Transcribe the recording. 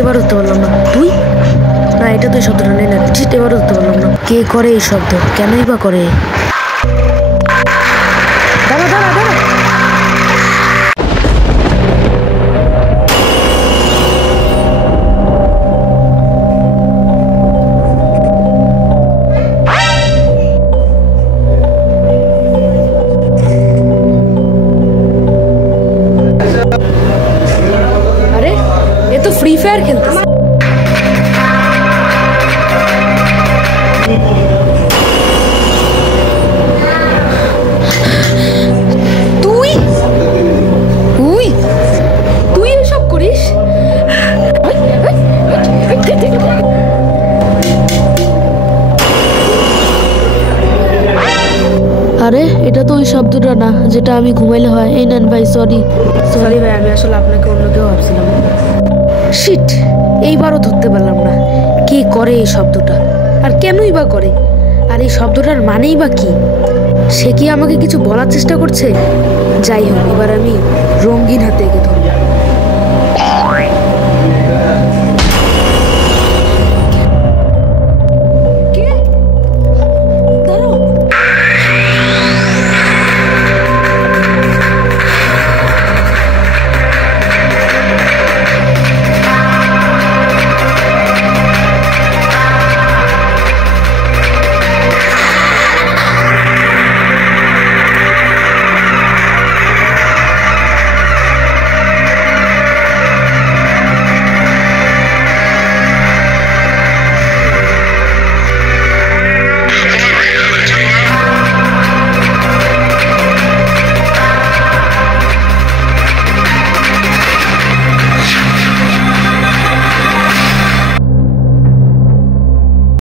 এবার ধরতে পারলাম না। তুই না, এটা তো এই শব্দটা নেই না। শিট, এবার ধরতে পারলাম না। কে করে এই শব্দ? কেনই বা করে? দাঁড়া দাঁড়া দাঁড়া। আরে এ তো ফ্রি ফায়ার খেলতেছে। তুই তুই তুই এসব করিস? আরে এটা তো ওই শব্দটা না যেটা আমি ঘুমাইলে হয়। এই নেন ভাই, সরি সরি ভাই, আমি আসলে আপনাকে অন্য কেউ ভাবছিলাম। শিট, এইবারও ধরতে পারলাম না। কে করে এই শব্দটা, আর কেনই বা করে? আর এই শব্দটার মানেই বা কি? সে কি আমাকে কিছু বলার চেষ্টা করছে? যাই হোক, এবার আমি রঙিন হাতে এঁকে ধরব।